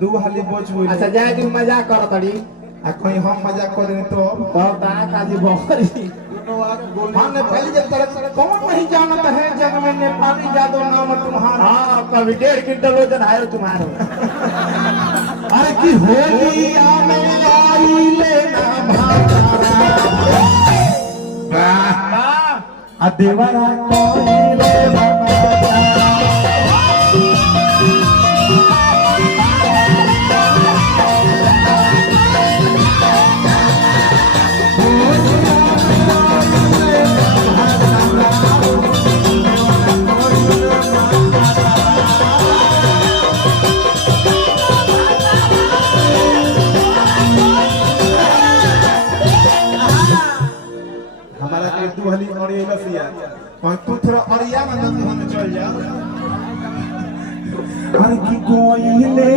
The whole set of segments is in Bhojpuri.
दू हाली बोझ बोले। अच्छा जाए तू मजाक कर तड़ी आ कोई हम मजाक करे तो ता काजी बकरी माने पहले जब तक कौन नहीं जानता है जग में नेपाली जादू नाम तुम्हारा। हां कभी 1.5 क्विंटल वजन है तुम्हारा। अरे की होलिया में आई लेना भातारा वाह आ देवरा कोइले तू हली और ये लसिया और तू थोड़ा अरिया में तो हम चल जा। अरे की कोइले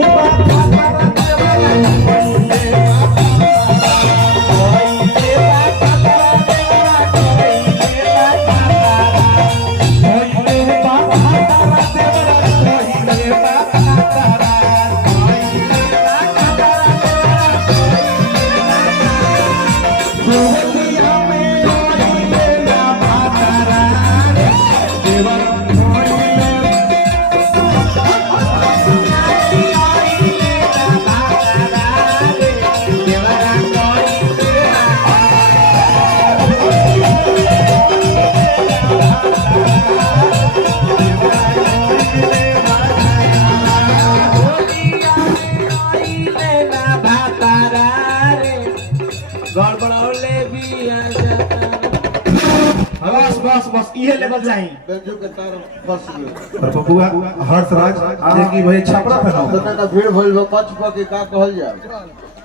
बस बस ये लेवल चाहिए बेंजो के तार फंस गयो। और बबुआ हर्षराज देखी भाई छपरा था ना तो भीड़ भइल पांच के का कहल जा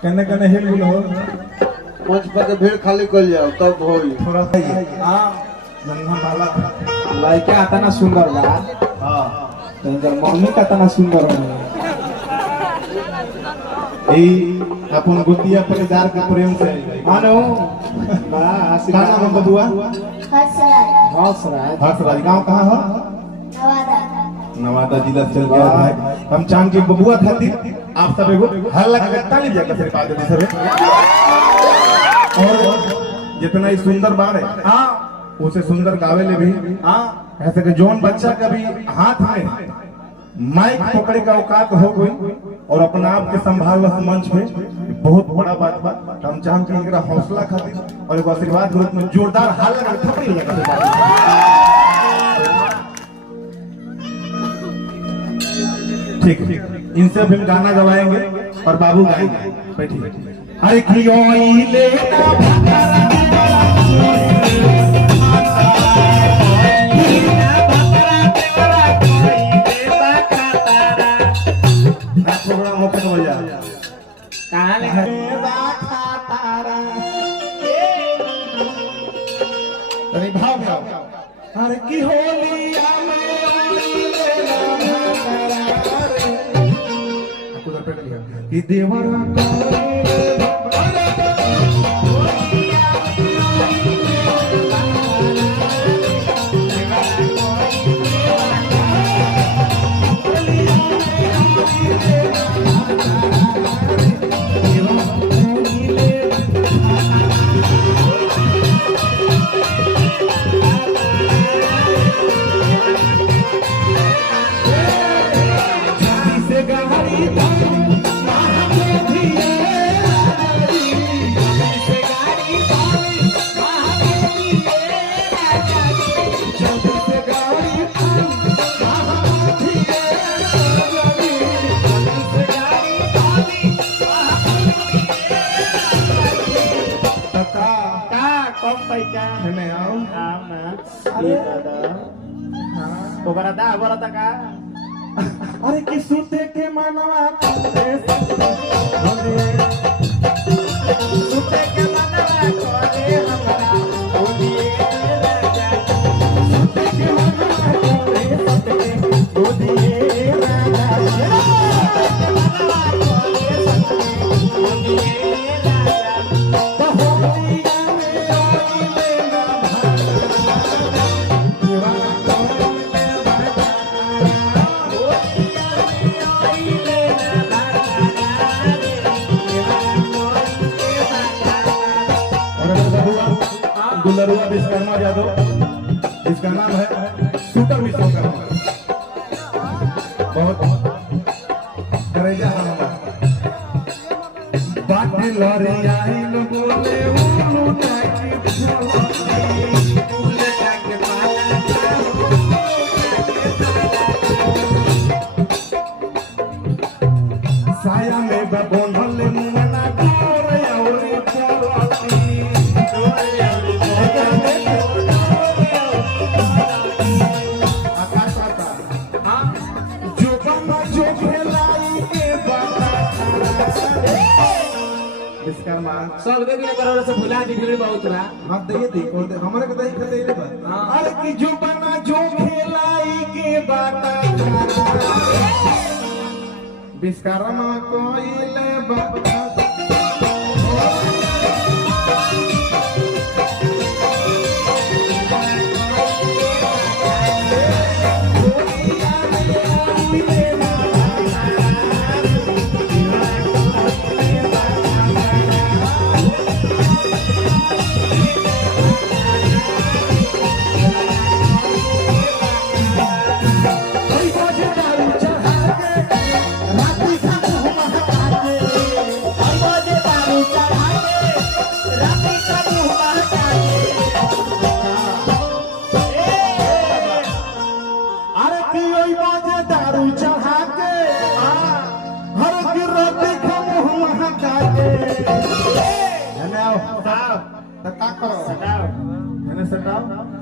कने कने हिल हिल हो पांच के भीड़ खाली कर जाओ तब होई थोड़ा सही। हां नन्हा वाला लड़का इतना सुंदर बा। हां तो मम्मी का इतना सुंदर है ए अपन गुटिया परिवार के प्रेम से मानो बा आशीर्वाद में बबुआ हर्षराज हर्षराज गांव कहां है? नवादा जिला से चल गया है। हम चांद के बबुआ खातिर आप सब एगो हल्ला के ताली जाकर फिर पा देते सब। और जितना ही सुंदर बार है हां उसे सुंदर गावे ले भी हां ऐसे कि जोन बच्चा कभी हाथ में माइक पकड़े का औकात हो गई और अपना आप के संभाल मंच में बहुत बड़ा बात बा। हम चाहते हैं कि हौसला खातिर और एक आशीर्वाद के रूप में जोरदार हाल लगा थपड़ी लगा। ठीक ठीक इनसे भी गाना गवाएंगे और बाबू गाएंगे। बैठिए। अरे खियोइले कहां ले अरे भाव में आओ। अरे की होलिया में आई लेना भातारा कि देवरा से गाड़ी अरे कि सुते के मनवा सुते के मनवा करे हमरा बोलिए राजा सुते के मनवा करे सतके बोलिए राजा दुलरुआ विश्वकर्मा यादव, जिसका नाम है सुपर विश्वकर्मा, बहुत करेजा बाटे लरे आई न बोले उनु टाकी फूले टाके साया में बबोंधल मुना गोरे औरे चलती सब दे दिए करोड़ से भुला दी भीड़ बहुत बा हाथ दे दी हमरे के दही दे दे अरे कि जो बना जो खेलाई के बाटा विश्वकर्मा कोइले बाटा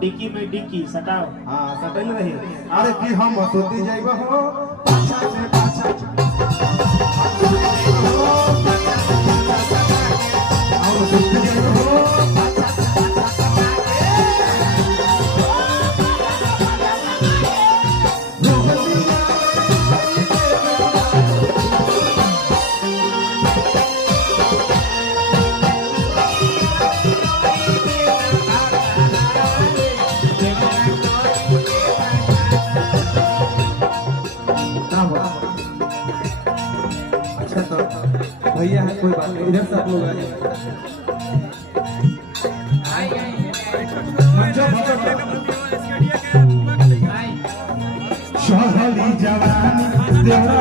डिक्की में डिक्की सटाओ हाँ सटल रही अरे कि हम सोती जाइबा हो पाछा से पाछा और सोती जाइबा हो पाछा से भैया है कोई बात नहीं इधर से आप लोग शहरी जवानी तेरा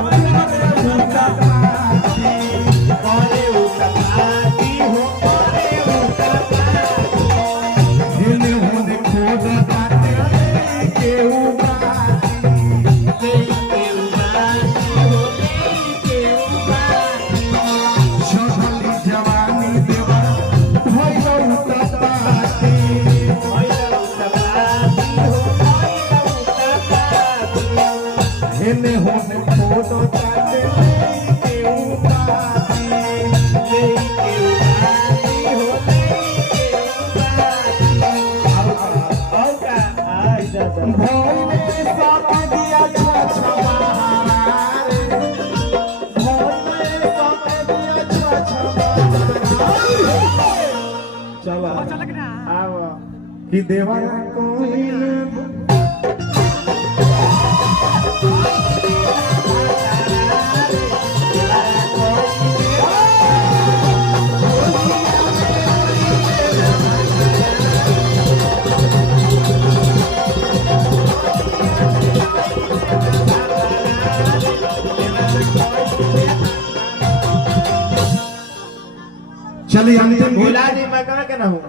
कि देवा चलिए अंतिम गीत, भुला जी मैं कहाँ के ना हूँ।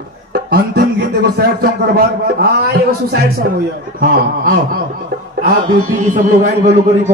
अंतिम गीत एगो सैड सॉन्ग करवा। हाँ एगो सुसाइड सॉन्ग हो जाए। हाँ आओ, आप ब्यूटी की सब लोग आए बोलो करी।